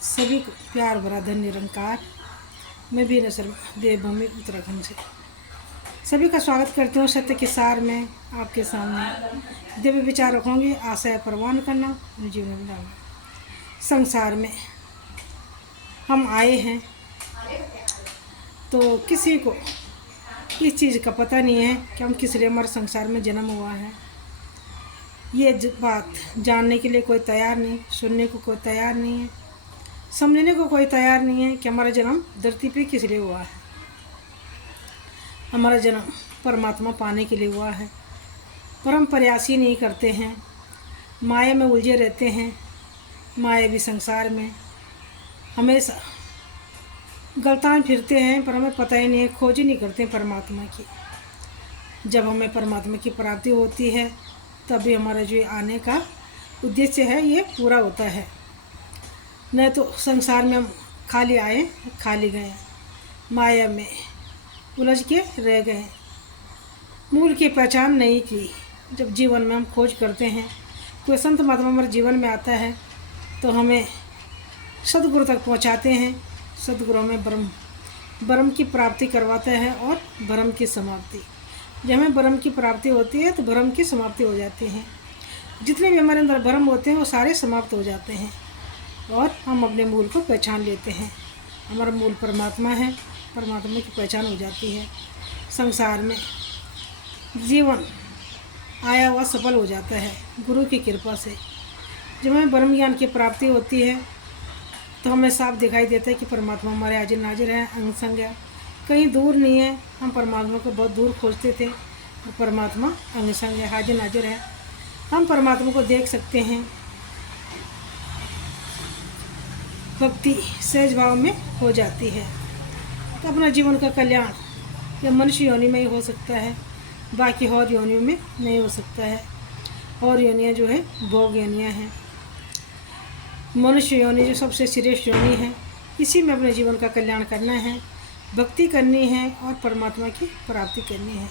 सभी को प्यार भरा धन निरंकार। मैं भी शर्मा देवभूमि उत्तराखंड से सभी का स्वागत करती हूँ। सत्य के सार में आपके सामने दिव्य विचार रखूँगी। आशय प्रवान करना, जीवन में डालना। संसार में हम आए हैं तो किसी को इस चीज़ का पता नहीं है कि हम किस लिए हमारे संसार में जन्म हुआ है। ये बात जानने के लिए कोई तैयार नहीं, सुनने को कोई तैयार नहीं है, समझने को कोई तैयार नहीं है कि हमारा जन्म धरती पे किस लिए हुआ है। हमारा जन्म परमात्मा पाने के लिए हुआ है, पर हम प्रयास ही नहीं करते हैं। माया में उलझे रहते हैं। मायावी संसार में हमेशा गलतान फिरते हैं, पर हमें पता ही नहीं है, खोज ही नहीं करते परमात्मा की। जब हमें परमात्मा की प्राप्ति होती है तभी हमारा जो आने का उद्देश्य है ये पूरा होता है। नहीं तो संसार में हम खाली आए खाली गए, माया में उलझ के रह गए, मूल की पहचान नहीं की। जब जीवन में हम खोज करते हैं, कोई संत महात्मा हमारे जीवन में आता है तो हमें सदगुरु तक पहुंचाते हैं। सदगुरु में ब्रह्म की प्राप्ति करवाते हैं और भ्रम की समाप्ति। जब हमें ब्रह्म की प्राप्ति होती है तो भ्रम की समाप्ति हो जाती है। जितने भी हमारे अंदर भ्रम होते हैं वो सारे समाप्त हो जाते हैं और हम अपने मूल को पहचान लेते हैं। हमारा मूल परमात्मा है, परमात्मा की पहचान हो जाती है। संसार में जीवन आया हुआ सफल हो जाता है गुरु की कृपा से। जब हमें ब्रह्म ज्ञान की प्राप्ति होती है तो हमें साफ दिखाई देता है कि परमात्मा हमारे हाजिर नाजिर है, अंग संग है, कहीं दूर नहीं है। हम परमात्मा को बहुत दूर खोजते थे और परमात्मा अंग संग है, हाजिर नाजिर है। हम परमात्मा को देख सकते हैं। भक्ति सहज भाव में हो जाती है तो अपना जीवन का कल्याण या मनुष्य योनि में ही हो सकता है, बाकी और योनियों में नहीं हो सकता है। और योनियाँ जो है भोग योनियाँ हैं। मनुष्य योनि जो सबसे श्रेष्ठ योनि है, इसी में अपने जीवन का कल्याण करना है, भक्ति करनी है और परमात्मा की प्राप्ति करनी है।